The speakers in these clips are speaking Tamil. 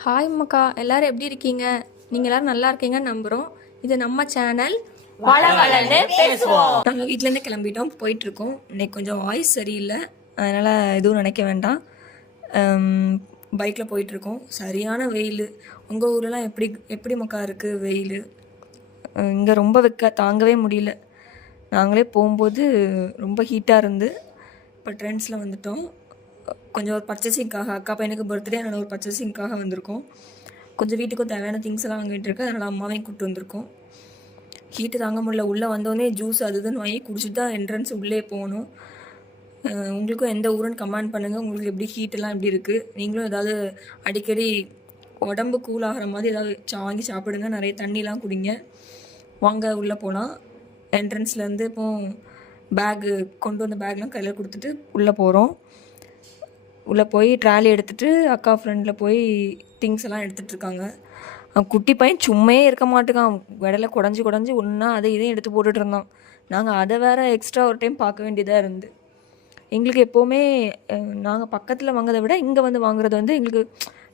ஹாய் மக்கா, எல்லாரும் எப்படி இருக்கீங்க? நீங்கள் எல்லாரும் நல்லா இருக்கீங்கன்னு நம்புகிறோம். இது நம்ம சேனல் பேசுவோம். நாங்கள் வீட்டிலேருந்து கிளம்பிட்டோம், போயிட்டுருக்கோம். இன்னைக்கு கொஞ்சம் வாய்ஸ் சரியில்லை, அதனால் எதுவும் நினைக்க வேண்டாம். பைக்கில் போயிட்டுருக்கோம். சரியான வெயில். உங்கள் ஊரெலாம் எப்படி மக்கா இருக்குது வெயில்? இங்கே ரொம்ப தாங்கவே முடியல. நாங்களே போகும்போது ரொம்ப ஹீட்டாக இருந்து இப்போ ட்ரெண்ட்ஸில் வந்துட்டோம். கொஞ்சம் ஒரு பர்ச்சேசிங்காக, அக்கா பையனுக்கு பர்த்டே, அதனால் ஒரு பர்ச்சேசிங்காக வந்திருக்கோம். கொஞ்சம் வீட்டுக்கும் தேவையான திங்ஸ் எல்லாம் வாங்கிட்டு இருக்கேன், அதனால் அம்மாவையும் கூப்பிட்டு வந்திருக்கோம். ஹீட்டு தாங்க முடியல. உள்ளே வந்தோடனே ஜூஸ் அது இதுன்னு வாங்கி குடிச்சிட்டு தான் என்ட்ரன்ஸ் உள்ளே போகணும். உங்களுக்கும் எந்த ஊருன்னு கமெண்ட் பண்ணுங்கள். உங்களுக்கு எப்படி ஹீட்டெல்லாம் எப்படி இருக்குது? நீங்களும் ஏதாவது அடிக்கடி உடம்பு கூலாகிற மாதிரி ஏதாவது வாங்கி சாப்பிடுங்க. நிறைய தண்ணிலாம் குடிங்க. வாங்க உள்ளே போகலாம். என்ட்ரன்ஸ்லேருந்து இப்போ பேகு கொண்டு வந்த பேக்லாம் கையில் கொடுத்துட்டு உள்ளே போகிறோம். உள்ளே போய் ட்ராலி எடுத்துகிட்டு அக்கா ஃப்ரெண்டில் போய் திங்ஸ் எல்லாம் எடுத்துகிட்ருக்காங்க. குட்டி பையன் சும்மையே இருக்க மாட்டேங்கான். இடையில குடஞ்சி ஒன்றா அதை இதையும் எடுத்து போட்டுட்டு இருந்தான். நாங்கள் அதை வேறு எக்ஸ்ட்ரா ஒரு டைம் பார்க்க வேண்டியதாக இருந்து. எங்களுக்கு எப்போவுமே நாங்கள் பக்கத்தில் வாங்குறதை விட இங்கே வந்து வாங்குறது வந்து எங்களுக்கு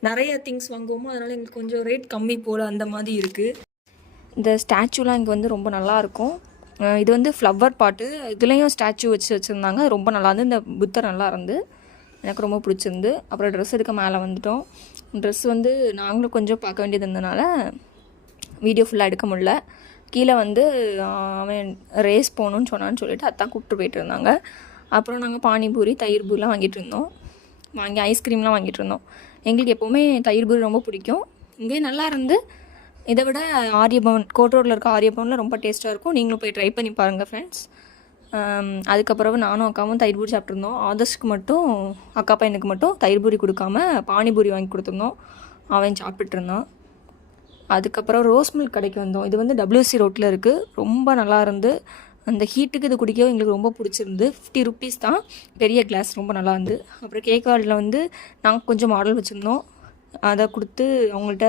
நிறைய திங்ஸ் வாங்குவோமோ, அதனால் எங்களுக்கு கொஞ்சம் ரேட் கம்மி போல் அந்த மாதிரி இருக்குது. இந்த ஸ்டாச்சுலாம் இங்கே வந்து ரொம்ப நல்லாயிருக்கும். இது வந்து ஃப்ளவர் பாட்டு, இதுலேயும் ஸ்டாச்சு வச்சுருந்தாங்க. ரொம்ப நல்லா இருந்து. இந்த புத்தர் நல்லா இருந்து எனக்கு ரொம்ப பிடிச்சிருந்து. அப்புறம் ட்ரெஸ் எடுக்க மேலே வந்துட்டோம். ட்ரெஸ் வந்து நாங்களும் கொஞ்சம் பார்க்க வேண்டியது இருந்ததுனால வீடியோ ஃபுல்லாக எடுக்க முடியல. கீழே வந்து அவன் ரேஸ் போகணுன்னு சொன்னான்னு சொல்லிட்டு அதான் கூப்பிட்டு போயிட்டு இருந்தாங்க. அப்புறம் நாங்கள் பானிபூரி, தயிர் பூரிலாம் வாங்கிட்டு இருந்தோம். வாங்கி ஐஸ்கிரீம்லாம் வாங்கிட்டு இருந்தோம். எங்களுக்கு எப்போவுமே தயிர் பூரி ரொம்ப பிடிக்கும். இங்கே நல்லா இருந்து. இதை விட ஆரியபவன், கோட் ரோட்டில் இருக்க ஆரியபவனில் ரொம்ப டேஸ்ட்டாக இருக்கும். நீங்களும் போய் ட்ரை பண்ணி பாருங்கள் ஃப்ரெண்ட்ஸ். அதுக்கப்புறம் நானும் அக்காவும் தயிர் பூரி சாப்பிட்ருந்தோம். ஆதர்ஷ்க்கு மட்டும், அக்கா பையனுக்கு மட்டும் தயிர் பூரி கொடுக்காம பானிபூரி வாங்கி கொடுத்துருந்தோம். அவன் சாப்பிட்டுட்டு இருந்தான். அதுக்கப்புறம் ரோஸ் மில்க் கடைக்கு வந்தோம். இது வந்து WC ரோட்டில் இருக்குது. ரொம்ப நல்லா இருந்து. அந்த ஹீட்டுக்கு இது குடிக்கவும் எங்களுக்கு ரொம்ப பிடிச்சிருந்து. 50 ருபீஸ் தான், பெரிய கிளாஸ், ரொம்ப நல்லா இருந்து. அப்புறம் கேக் வாலில் வந்து நாங்கள் கொஞ்சம் மாடல் வச்சுருந்தோம். அதை கொடுத்து அவங்கள்ட்ட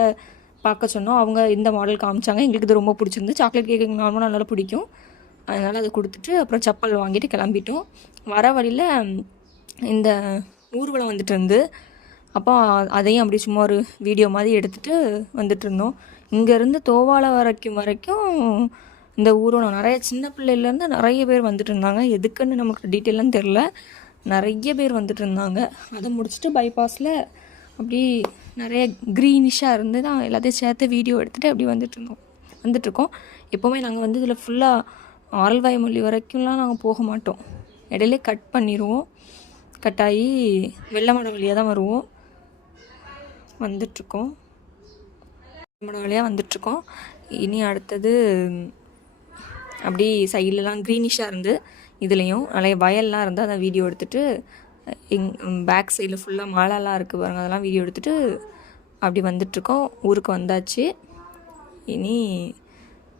பார்க்க சொன்னோம். அவங்க இந்த மாடல் காமிச்சாங்க. எங்களுக்கு இது ரொம்ப பிடிச்சிருந்து. சாக்லேட் கேக் எங்களுக்கு நார்மலாக நல்லா பிடிக்கும். அதனால் அதை கொடுத்துட்டு அப்புறம் செப்பல் வாங்கிட்டு கிளம்பிட்டோம். வர வழியில் இந்த ஊர்வலம் வந்துட்டு இருந்து, அப்போ அதையும் அப்படி சும்மா ஒரு வீடியோ மாதிரி எடுத்துகிட்டு வந்துட்டு இருந்தோம். இங்கேருந்து தோவாளை வரைக்கும் இந்த ஊர்வலம் நிறைய சின்ன பிள்ளையிலேருந்து நிறைய பேர் வந்துட்டு இருந்தாங்க. எதுக்குன்னு நமக்கு டீட்டெயிலாம் தெரில. நிறைய பேர் வந்துட்டு இருந்தாங்க. அதை முடிச்சுட்டு பைபாஸில் அப்படி நிறைய க்ரீனிஷாக இருந்து தான் எல்லாத்தையும் சேர்த்து வீடியோ எடுத்துகிட்டு அப்படி வந்துட்டுருக்கோம். எப்போவுமே நாங்கள் வந்து இதில் ஃபுல்லாக ஆரல்வாய்மொழி வரைக்கும்லாம் நாங்கள் போக மாட்டோம். இடையிலே கட் பண்ணிடுவோம். கட்டாயி வெள்ளமடை வழியாக தான் வருவோம். வந்துட்ருக்கோம். வெள்ளமடை வழியாக வந்துட்ருக்கோம். இனி அடுத்தது அப்படி சைட்லலாம் க்ரீனிஷாக இருந்து, இதுலேயும் நிறைய வயல்லாம் இருந்து அதை வீடியோ எடுத்துகிட்டு, பேக் சைடில் ஃபுல்லாக மழைலாம் இருக்குது பாருங்கள், அதெல்லாம் வீடியோ எடுத்துகிட்டு அப்படி வந்துட்ருக்கோம். ஊருக்கு வந்தாச்சு. இனி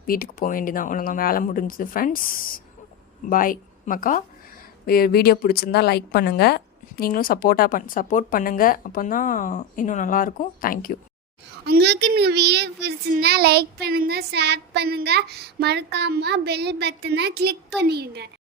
வீட்டுக்கு போக வேண்டியதான். அவ்வளோதான், வேலை முடிஞ்சது ஃப்ரெண்ட்ஸ். பாய் மக்கா. வீடியோ பிடிச்சிருந்தா லைக் பண்ணுங்கள். நீங்களும் சப்போர்ட் பண்ணுங்கள். அப்போ தான் இன்னும் நல்லாயிருக்கும். தேங்க்யூ. உங்களுக்கு இந்த வீடியோ பிடிச்சிருந்தா லைக் பண்ணுங்கள், ஷேர் பண்ணுங்கள், மறக்காமல் பெல் பட்டனை கிளிக் பண்ணிடுங்க.